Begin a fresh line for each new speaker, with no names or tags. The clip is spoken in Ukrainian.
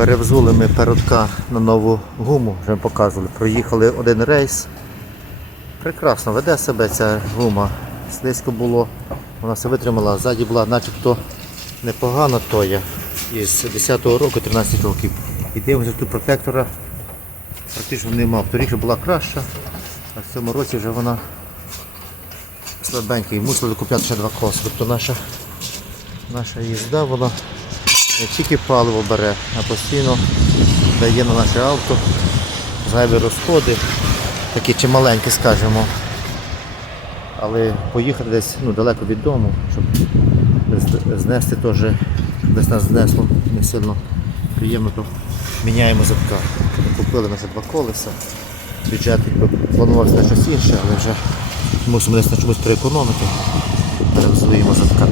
Перевзули ми передка на нову гуму, вже показували. Проїхали один рейс. Прекрасно веде себе ця гума. Слизько було, вона все витримала, ззаді була начебто непогана тоя. Із 10-го року, 13 років. І дивимося, тут протектора практично нема. Вторік була краща, а в цьому році вже вона слабенька і мусили купляти ще два коси. Тобто наша, наша їзда вона не тільки паливо бере, а постійно дає на наше авто зайві розходи, такі чималенькі, скажімо. Але поїхати десь ну, далеко від дому, щоб знести теж, десь нас знесло не сильно приємно, то міняємо задка. Купили на два колеса. Бюджет планувався на щось інше, але вже мусимо десь на чомусь переекономити. Перевзуємо задка.